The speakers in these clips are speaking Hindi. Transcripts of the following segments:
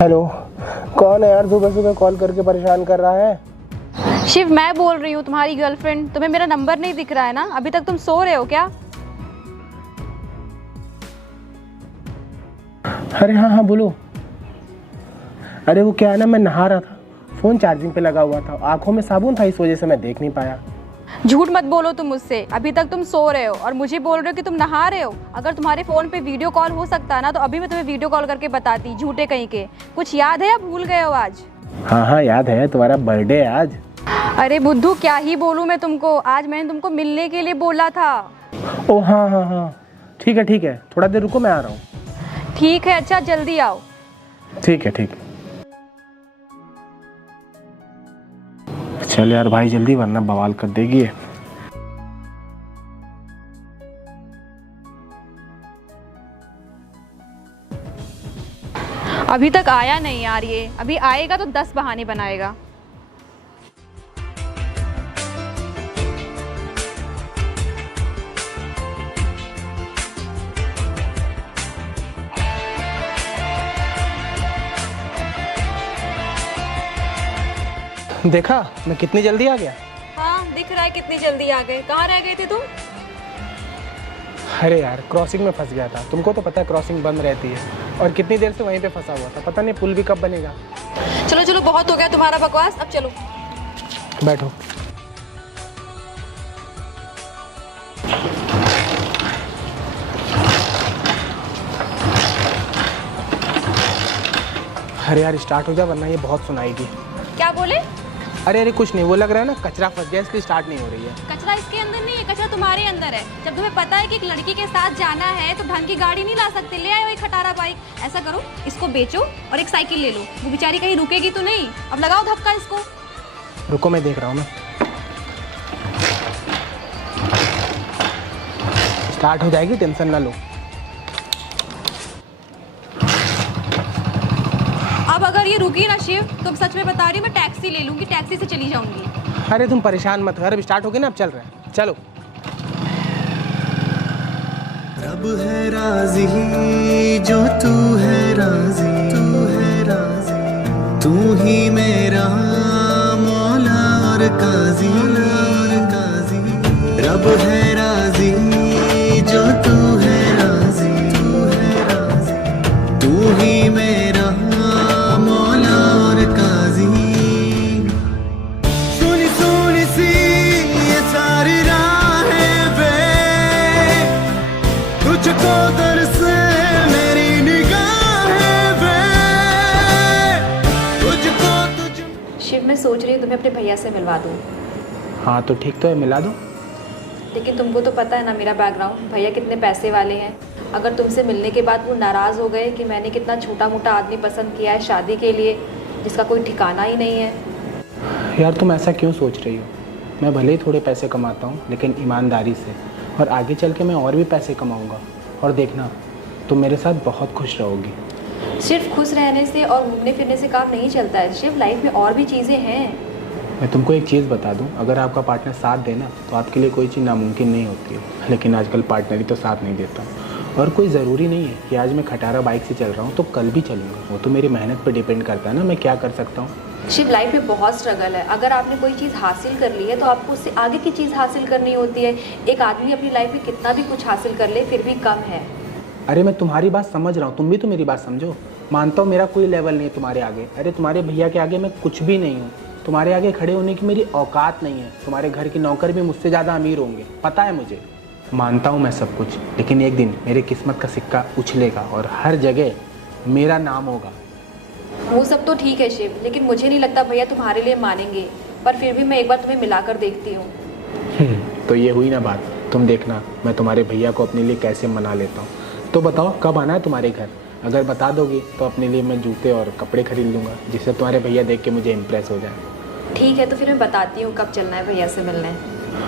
हेलो, कौन है यार सुबह सुबह कॉल करके परेशान कर रहा है? शिव, मैं बोल रही हूँ, तुम्हारी गर्लफ्रेंड। तुम्हें मेरा नंबर नहीं दिख रहा है ना? अभी तक तुम सो रहे हो क्या? अरे हाँ बोलो। अरे वो क्या है ना, मैं नहा रहा था, फोन चार्जिंग पे लगा हुआ था, आंखों में साबुन था, इस वजह से मैं देख नहीं पाया। झूठ मत बोलो तुम मुझसे। अभी तक तुम सो रहे हो और मुझे बोल रहे हो कि तुम नहा रहे हो। अगर तुम्हारे फोन पे वीडियो कॉल हो सकता ना तो अभी मैं तुम्हें वीडियो कॉल करके बताती। झूठे कहीं के। कुछ याद है या भूल गए हो आज? हाँ याद है, तुम्हारा बर्थडे है आज। अरे बुद्धू, क्या ही बोलूं मैं तुमको। आज मैंने तुमको मिलने के लिए बोला था। ओ हाँ, ठीक है, थोड़ा देर रुको, मैं आ रहा हूँ। ठीक है, अच्छा जल्दी आओ। ठीक है। चल यार भाई जल्दी, वरना बवाल कर देगी ये। अभी तक आया नहीं यार ये। अभी आएगा तो 10 बहाने बनाएगा। देखा मैं कितनी जल्दी आ गया? हाँ, दिख रहा है कितनी जल्दी आ गए। कहाँ रह गए थे तुम? अरे यार क्रॉसिंग में फंस गया था। तुमको तो पता है क्रॉसिंग बंद रहती है, और कितनी देर से वहीं पे फंसा हुआ था। पता नहीं पुल भी कब बनेगा। चलो बहुत हो गया तुम्हारा बकवास, अब चलो। बैठो। अरे यार स्टार्ट हो जा, वरना ये बहुत सुनाएगी। क्या बोले? अरे कुछ नहीं, वो लग रहा है ना कचरा फंस गया, इसलिए स्टार्ट नहीं हो रही है। कचरा इसके अंदर नहीं है, कचरा तुम्हारे अंदर है। जब तुम्हें पता है कि एक लड़की के साथ जाना है तो ढंग की गाड़ी नहीं ला सकते, ले आए एक खटारा बाइक। ऐसा करो, इसको बेचो और एक साइकिल ले लो। वो बेचारी कहीं रुकेगी तो नहीं। अब लगाओ धक्का इसको। रुको मैं देख रहा हूँ ना। स्टार्ट हो जाएगी, टेंशन ना लो। अब अगर ये रुकी ना शिव, तो सच में बता रही हूँ, मैं टैक्सी ले लूंगी, टैक्सी से चली जाऊंगी। अरे तुम परेशान मत कर, अब स्टार्ट हो गई ना, अब चल रहे हैं, चलो। रब है राज़ी जो तू है राज़ी, तू ही मेरा मौला और काज़ी। रब है राज़ी जो तू है राज़ी, तू ही मेरा मौला और काज़ी। सुनी सी ये सारी राहें वे, तुझको दरसे मेरी निगाहें वे, तुझको शिव, मैं सोच रही हूँ तुम्हें अपने भैया से मिलवा दूँ। हाँ तो ठीक तो है, मिला दो। लेकिन तुमको तो पता है ना मेरा बैकग्राउंड, भैया कितने पैसे वाले हैं। अगर तुमसे मिलने के बाद वो नाराज़ हो गए कि मैंने कितना छोटा मोटा आदमी पसंद किया है शादी के लिए, जिसका कोई ठिकाना ही नहीं है। यार तुम ऐसा क्यों सोच रही हो? मैं भले ही थोड़े पैसे कमाता हूँ, लेकिन ईमानदारी से, और आगे चल के मैं और भी पैसे कमाऊँगा। और देखना तुम मेरे साथ बहुत खुश रहोगी। सिर्फ खुश रहने से और घूमने फिरने से काम नहीं चलता है शिव, लाइफ में और भी चीज़ें हैं। मैं तुमको एक चीज़ बता दूं, अगर आपका पार्टनर साथ देना तो आपके लिए कोई चीज़ नामुमकिन नहीं होती है। लेकिन आजकल पार्टनर ही तो साथ नहीं देता। और कोई ज़रूरी नहीं है कि आज मैं खटारा बाइक से चल रहा हूँ तो कल भी चलूँगा। वो तो मेरी मेहनत पर डिपेंड करता है ना, मैं क्या कर सकता हूँ। शिव, लाइफ में बहुत स्ट्रगल है। अगर आपने कोई चीज़ हासिल कर ली है तो आपको उससे आगे की चीज़ हासिल करनी होती है। एक आदमी अपनी लाइफ में कितना भी कुछ हासिल कर ले फिर भी कम है। अरे मैं तुम्हारी बात समझ रहा हूँ, तुम भी तो मेरी बात समझो। मानता हूँ मेरा कोई लेवल नहीं है तुम्हारे आगे। अरे तुम्हारे भैया के आगे मैं कुछ भी नहीं हूँ। तुम्हारे आगे खड़े होने की मेरी औकात नहीं है। तुम्हारे घर के नौकर भी मुझसे ज़्यादा अमीर होंगे, पता है मुझे। मानता हूँ मैं सब कुछ, लेकिन एक दिन मेरे किस्मत का सिक्का उछलेगा और हर जगह मेरा नाम होगा। वो सब तो ठीक है शिव, लेकिन मुझे नहीं लगता भैया तुम्हारे लिए मानेंगे। पर फिर भी मैं एक बार तुम्हें मिलाकर देखती हूँ। तो ये हुई ना बात। तुम देखना मैं तुम्हारे भैया को अपने लिए कैसे मना लेता हूँ। तो बताओ कब आना है तुम्हारे घर? अगर बता दोगी तो अपने लिए मैं जूते और कपड़े खरीद लूँगा, जिससे तुम्हारे भैया देख के मुझे इम्प्रेस हो जाए। ठीक है, तो फिर मैं बताती हूँ कब चलना है भैया से मिलने।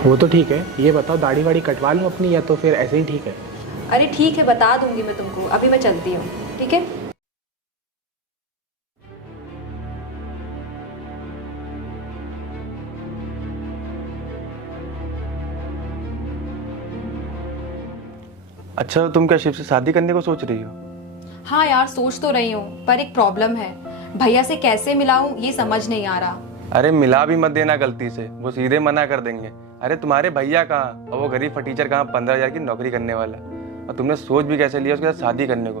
वो तो ठीक है, ये बताओ दाढ़ी वाड़ी कटवा लूँ अपनी या तो फिर ऐसे ही ठीक है? अरे ठीक है, बता दूंगी मैं तुमको, अभी मैं चलती हूँ, ठीक है। अच्छा, तो तुम क्या शिव से शादी करने को सोच रही हो? हाँ यार, सोच तो रही हूँ, पर एक प्रॉब्लम है, भैया से कैसे मिलाऊं ये समझ नहीं आ रहा। अरे मिला भी मत देना गलती से, वो सीधे मना कर देंगे। अरे तुम्हारे भैया कहाँ और वो गरीब फटीचर कहाँ 15,000 की नौकरी करने वाला। और तुमने सोच भी कैसे लिया उसके साथ शादी करने को?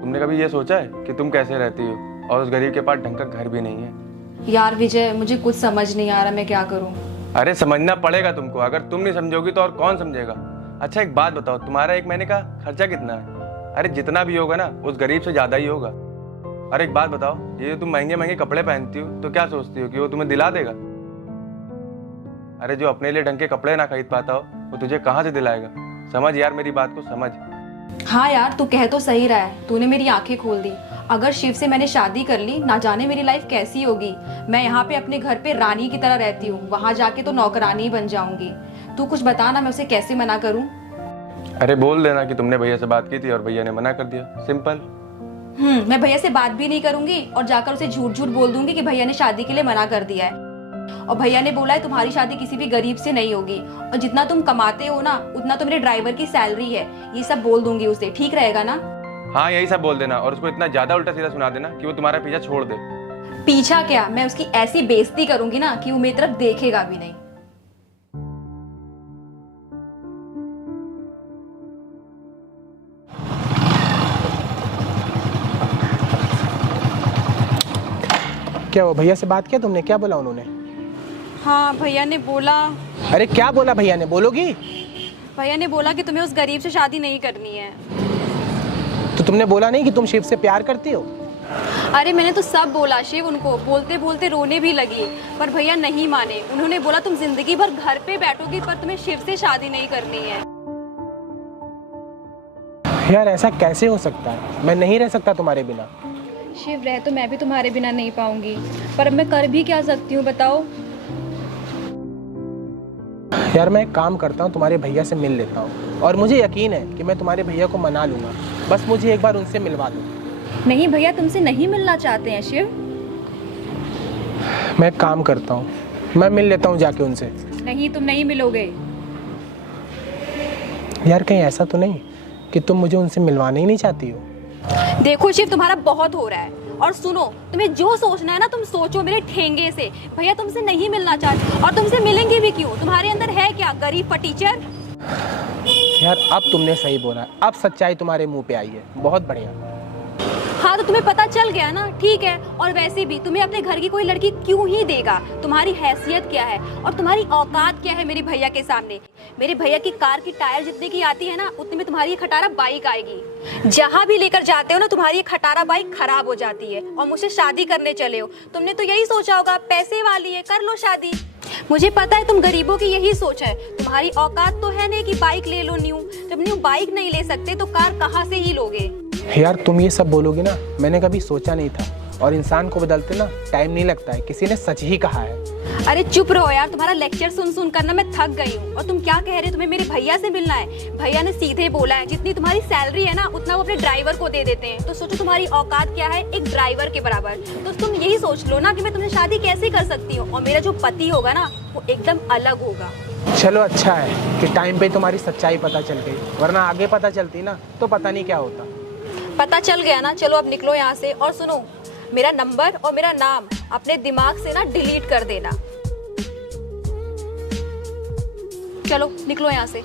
तुमने कभी ये सोचा है कि तुम कैसे रहती हो और उस गरीब के पास ढंग का घर भी नहीं है? यार विजय, मुझे कुछ समझ नहीं आ रहा, मैं क्या करूँ। अरे समझना पड़ेगा तुमको, अगर तुम नहीं समझोगी तो और कौन समझेगा। अच्छा एक बात बताओ, तुम्हारा एक महीने का खर्चा कितना है? अरे जितना भी होगा ना उस गरीब से ज्यादा ही होगा। और एक बात बताओ, ये जो तुम महंगे महंगे कपड़े पहनती हो तो क्या सोचती हो कि वो तुम्हें दिला देगा? अरे जो अपने लिए ढंग के कपड़े ना खरीद पाता हो वो तुझे कहाँ से दिलाएगा? समझ यार, मेरी बात को समझ। हाँ यार, तू कह तो सही रहा है, तूने मेरी आंखें खोल दी। अगर शिव से मैंने शादी कर ली, ना जाने मेरी लाइफ कैसी होगी। मैं यहाँ पे अपने घर पे रानी की तरह रहती हूँ, वहां जाके तो नौकरानी ही बन जाऊंगी। तू कुछ बता ना, मैं उसे कैसे मना करूँ? अरे बोल देना कि तुमने भैया से बात की थी और भैया ने मना कर दिया, सिंपल। मैं भैया से बात भी नहीं करूंगी और जाकर उसे झूठ झूठ बोल दूंगी कि भैया ने शादी के लिए मना कर दिया है और भैया ने बोला है तुम्हारी शादी किसी भी गरीब से नहीं होगी और जितना तुम कमाते हो ना उतना तो मेरे ड्राइवर की सैलरी है। ये सब बोल दूंगी उसे, ठीक रहेगा ना? हाँ यही सब बोल देना और उसको इतना ज्यादा उल्टा सीधा सुना देना कि वो तुम्हारा पीछा छोड़ दे। पीछा क्या, मैं उसकी ऐसी बेइज्जती करूंगी ना कि वो मेरी तरफ देखेगा भी नहीं। क्या वो भैया से बात किया तुमने? क्या बोला उन्होंने? हाँ भैया ने बोला। अरे क्या बोला भैया ने, बोलोगी? भैया ने बोला कि तुम्हें उस गरीब से शादी नहीं करनी है। तो तुमने बोला नहीं कि तुम शिव से प्यार करती हो? अरे मैंने तो सब बोला शिव, उनको बोलते बोलते रोने भी लगी, पर भैया नहीं माने। उन्होंने बोला तुम जिंदगी भर घर पे बैठोगी पर तुम्हें शिव से शादी नहीं करनी है। यार ऐसा कैसे हो सकता है? मैं नहीं रह सकता तुम्हारे बिना। शिव, रह तो मैं भी तुम्हारे बिना नहीं पाऊंगी, पर मैं कर भी क्या सकती हूँ बताओ? यार मैं एक काम करता हूँ, तुम्हारे भैया से मिल लेता हूँ और मुझे यकीन है कि मैं तुम्हारे भैया को मना लूंगा। बस मुझे एक बार उनसे मिलवा दो। नहीं भैया, तुमसे नहीं मिलना चाहते हैं शिव। मैं एक काम करता हूँ, मैं मिल लेता हूँ जाके उनसे। नहीं, तुम नहीं मिलोगे। यार कहीं ऐसा तो नहीं कि तुम मुझे उनसे मिलवाना ही नहीं चाहती हो? देखो शिव, तुम्हारा बहुत हो रहा है। और सुनो, तुम्हें जो सोचना है ना तुम सोचो मेरे ठेंगे से। भैया तुमसे नहीं मिलना चाहते और तुमसे मिलेंगे भी क्यों? तुम्हारे अंदर है क्या, गरीब फटीचर? यार अब तुमने सही बोला, अब सच्चाई तुम्हारे मुंह पे आई है। बहुत बढ़िया। हाँ तो तुम्हें पता चल गया ना, ठीक है। और वैसे भी तुम्हें अपने घर की कोई लड़की क्यों ही देगा? तुम्हारी हैसियत क्या है और तुम्हारी औकात क्या है मेरे भैया के सामने? मेरे भैया की कार की टायर जितने की आती है ना उतने में तुम्हारी ये खटारा बाइक आएगी। जहाँ भी लेकर जाते हो ना तुम्हारी ये खटारा बाइक खराब हो जाती है और मुझसे शादी करने चले हो। तुमने तो यही सोचा होगा पैसे वाली है, कर लो शादी। मुझे पता है तुम गरीबों की यही सोच है। तुम्हारी औकात तो है नहीं कि बाइक ले लो न्यू। जब न्यू बाइक नहीं ले सकते तो कार कहाँ से ही लोगे? यार तुम ये सब बोलोगे ना, मैंने कभी सोचा नहीं था। और इंसान को बदलते ना टाइम नहीं लगता है, किसी ने सच ही कहा है। अरे चुप रहो यार, तुम्हारा लेक्चर सुन सुन कर ना मैं थक गई हूँ। और तुम क्या कह रहे हो, तुम्हें मेरे भैया से मिलना है? भैया ने सीधे बोला है जितनी तुम्हारी सैलरी है ना उतना वो अपने ड्राइवर को दे देते हैं। तो सोचो तुम्हारी औकात क्या है एक ड्राइवर के बराबर। तो तुम यही सोच लो ना कि मैं तुमसे शादी कैसे कर सकती हूँ। और मेरा जो पति होगा ना वो एकदम अलग होगा। चलो अच्छा है कि टाइम पे तुम्हारी सच्चाई पता चल गई, वरना आगे पता चलती ना तो पता नहीं क्या होता। पता चल गया ना, चलो अब निकलो यहाँ से। और सुनो, मेरा नंबर और मेरा नाम अपने दिमाग से ना डिलीट कर देना। चलो निकलो यहाँ से।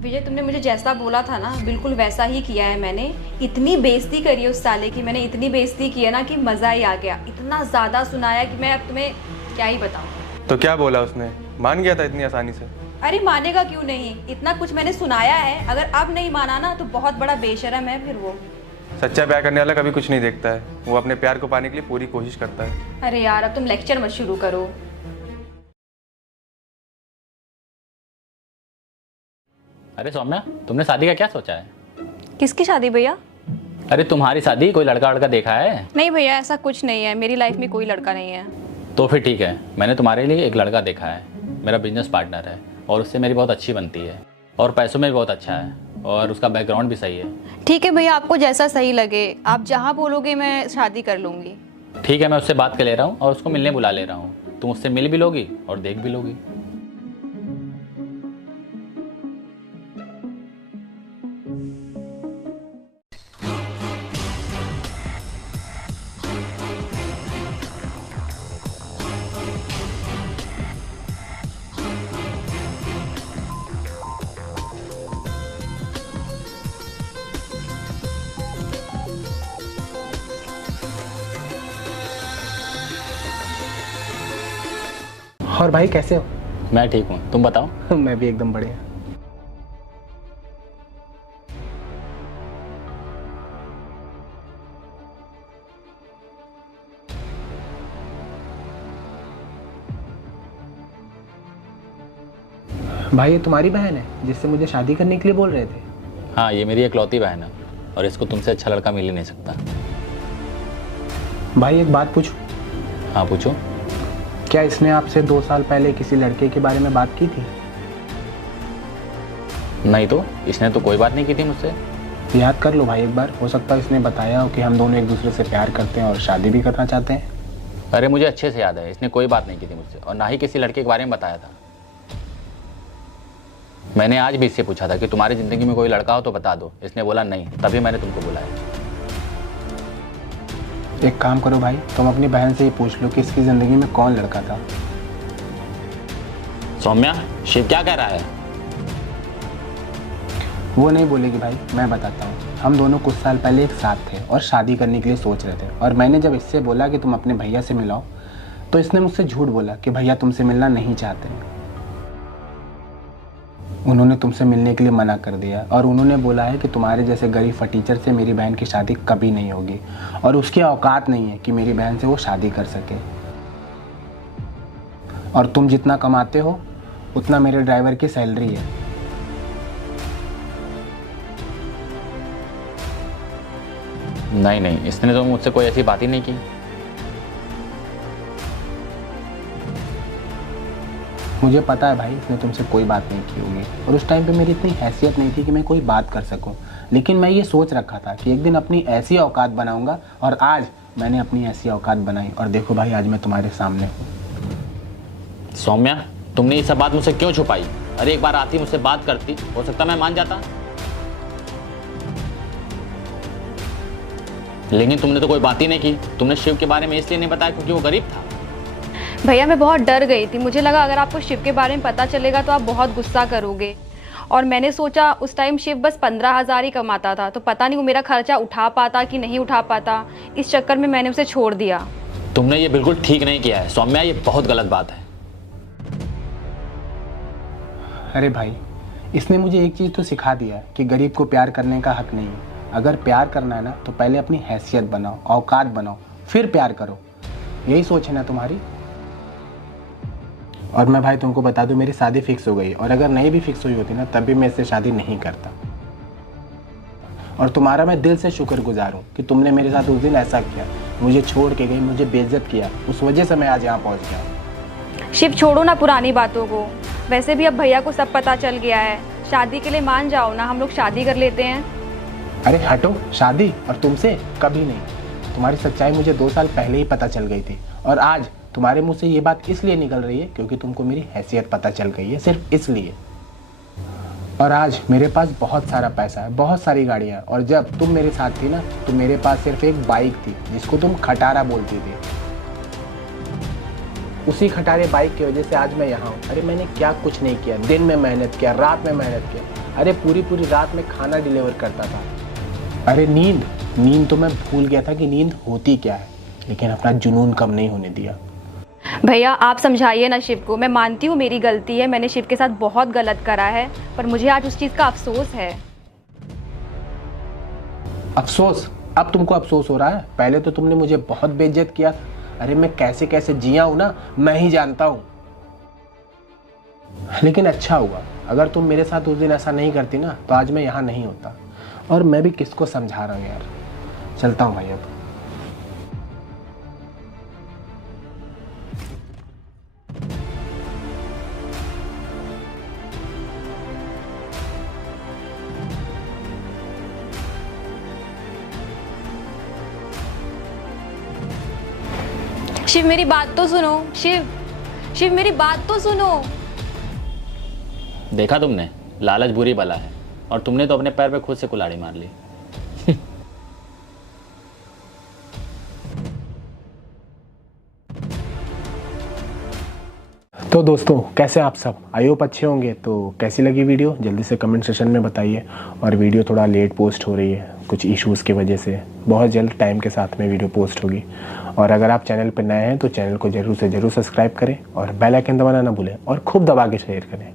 विजय, तुमने मुझे जैसा बोला था ना बिल्कुल वैसा ही किया है मैंने। इतनी बेइज्जती करी है उस साले की, मैंने इतनी बेइज्जती की है ना कि मज़ा ही आ गया। इतना ज़्यादा सुनाया कि मैं अब तुम्हें क्या ही बताऊं। तो क्या बोला उसने? मान गया था इतनी आसानी से? अरे मानेगा क्यों नहीं, इतना कुछ मैंने सुनाया है। अगर अब नहीं माना ना तो बहुत बड़ा बेशरम है फिर वो। सच्चा प्यार करने वाला कभी कुछ नहीं देखता है, वो अपने प्यार को पाने के लिए पूरी कोशिश करता है। अरे यार अब तुम लेक्चर मत शुरू करो। अरे सौम्या, तुमने शादी का क्या सोचा है? किसकी शादी भैया? अरे तुम्हारी शादी, कोई लड़का लड़का देखा है? नहीं भैया, ऐसा कुछ नहीं है, मेरी लाइफ में कोई लड़का नहीं है। तो फिर ठीक है, मैंने तुम्हारे लिए एक लड़का देखा है। मेरा बिजनेस पार्टनर है और उससे मेरी बहुत अच्छी बनती है और पैसों में भी बहुत अच्छा है और उसका बैकग्राउंड भी सही है। ठीक है भैया, आपको जैसा सही लगे, आप जहाँ बोलोगे मैं शादी कर लूँगी। ठीक है, मैं उससे बात कर ले रहा हूँ और उसको मिलने बुला ले रहा हूँ। तुम उससे मिल भी लोगी और देख भी लोगी। और भाई कैसे हो? मैं ठीक हूँ, तुम बताओ। मैं भी एकदम बढ़िया। भाई ये तुम्हारी बहन है जिससे मुझे शादी करने के लिए बोल रहे थे? हाँ, ये मेरी इकलौती बहन है और इसको तुमसे अच्छा लड़का मिल ही नहीं सकता। भाई एक बात पूछूं? हाँ पूछो। क्या इसने आपसे 2 साल पहले किसी लड़के के बारे में बात की थी? नहीं तो, इसने तो कोई बात नहीं की थी मुझसे। याद कर लो भाई एक बार, हो सकता है इसने बताया हो कि हम दोनों एक दूसरे से प्यार करते हैं और शादी भी करना चाहते हैं। अरे मुझे अच्छे से याद है, इसने कोई बात नहीं की थी मुझसे और ना ही किसी लड़के के बारे में बताया था। मैंने आज भी इससे पूछा था कि तुम्हारी ज़िंदगी में कोई लड़का हो तो बता दो, इसने बोला नहीं, तभी मैंने तुमको बुलाया। एक काम करो भाई, तुम अपनी बहन से ही पूछ लो कि इसकी ज़िंदगी में कौन लड़का था। सौम्या, शिव क्या कह रहा है? वो नहीं बोलेगी भाई, मैं बताता हूँ। हम दोनों कुछ साल पहले एक साथ थे और शादी करने के लिए सोच रहे थे, और मैंने जब इससे बोला कि तुम अपने भैया से मिलाओ तो इसने मुझसे झूठ बोला कि भैया तुमसे मिलना नहीं चाहते। उन्होंने तुमसे मिलने के लिए मना कर दिया और उन्होंने बोला है कि तुम्हारे जैसे गरीब फटीचर से मेरी बहन की शादी कभी नहीं होगी और उसकी औकात नहीं है कि मेरी बहन से वो शादी कर सके। और तुम जितना कमाते हो उतना मेरे ड्राइवर की सैलरी है। नहीं नहीं, इसने तो मुझसे कोई ऐसी बात ही नहीं की। मुझे पता है भाई, इसने तुमसे कोई बात नहीं की होगी और उस टाइम पे मेरी इतनी हैसियत नहीं थी कि मैं कोई बात कर सकूं। लेकिन मैं ये सोच रखा था कि एक दिन अपनी ऐसी औकात बनाऊंगा और आज मैंने अपनी ऐसी औकात बनाई और देखो भाई आज मैं तुम्हारे सामने हूँ। सौम्या, तुमने ये सब बात मुझसे क्यों छुपाई? अरे एक बार आती मुझसे बात करती, हो सकता मैं मान जाता। लेकिन तुमने तो कोई बात ही नहीं की। तुमने शिव के बारे में इसलिए नहीं बताया क्योंकि वो गरीब था। भैया मैं बहुत डर गई थी, मुझे लगा अगर आपको शिव के बारे में पता चलेगा तो आप बहुत गुस्सा करोगे। और मैंने सोचा उस टाइम शिव बस 15,000 ही कमाता था, तो पता नहीं वो मेरा खर्चा उठा पाता कि नहीं उठा पाता। इस चक्कर में मैंने उसे छोड़ दिया। तुमने ये बिल्कुल ठीक नहीं किया है सौम्या, ये बहुत गलत बात है। अरे भाई, इसने मुझे एक चीज़ तो सिखा दिया कि गरीब को प्यार करने का हक नहीं है। अगर प्यार करना है ना तो पहले अपनी हैसियत बनाओ, औकात बनाओ, फिर प्यार करो। यही सोच है ना तुम्हारी? और मैं भाई तुमको बता दूं, मेरी शादी फिक्स हो गई और अगर नहीं भी फिक्स हुई होती ना तब भी मैं इससे शादी नहीं करता। और तुम्हारा मैं दिल से शुक्रगुजार हूँ कि तुमने मेरे साथ उस दिन ऐसा किया, मुझे छोड़ के गई, मुझे बेइज्जत किया, उस वजह से मैं आज यहाँ पहुँच गया। शिव छोड़ो ना पुरानी बातों को, वैसे भी अब भैया को सब पता चल गया है। शादी के लिए मान जाओ ना, हम लोग शादी कर लेते हैं। अरे हटो, शादी और तुमसे कभी नहीं। तुम्हारी सच्चाई मुझे 2 साल पहले ही पता चल गई थी और आज तुम्हारे मुंह से ये बात इसलिए निकल रही है क्योंकि तुमको मेरी हैसियत पता चल गई है, सिर्फ इसलिए। और आज मेरे पास बहुत सारा पैसा है, बहुत सारी गाड़ियाँ, और जब तुम मेरे साथ थी ना तो मेरे पास सिर्फ एक बाइक थी जिसको तुम खटारा बोलती थी। उसी खटारे बाइक की वजह से आज मैं यहाँ हूँ। अरे मैंने क्या कुछ नहीं किया, दिन में मेहनत किया, रात में मेहनत किया। अरे पूरी पूरी रात में खाना डिलीवर करता था। अरे नींद तो मैं भूल गया था कि नींद होती क्या है, लेकिन अपना जुनून कम नहीं होने दिया। भैया आप समझाइए ना शिव को। मैं मानती हूँ मेरी गलती है, मैंने शिव के साथ बहुत गलत करा है, पर मुझे आज उस चीज़ का अफसोस है। अफसोस? अब तुमको अफसोस हो रहा है? पहले तो तुमने मुझे बहुत बेइज्जत किया। अरे मैं कैसे कैसे जिया हूं ना, मैं ही जानता हूं। लेकिन अच्छा हुआ, अगर तुम मेरे साथ उस दिन ऐसा नहीं करती ना तो आज मैं यहाँ नहीं होता। और मैं भी किसको समझा रहा हूँ यार। चलता हूँ भाई अब। शिव मेरी बात तो सुनो। शिव, शिव मेरी बात तो सुनो। देखा तुमने, लालच बुरी बला है और तुमने तो अपने पैर पे खुद से कुल्हाड़ी मार ली। तो दोस्तों कैसे आप सब? आई होप अच्छे होंगे। तो कैसी लगी वीडियो जल्दी से कमेंट सेशन में बताइए। और वीडियो थोड़ा लेट पोस्ट हो रही है कुछ इश्यूज़ की वजह से, बहुत जल्द टाइम के साथ में वीडियो पोस्ट होगी। और अगर आप चैनल पर नए हैं तो चैनल को ज़रूर से ज़रूर सब्सक्राइब करें और बेल आइकन दबाना ना भूलें और खूब दबा के शेयर करें।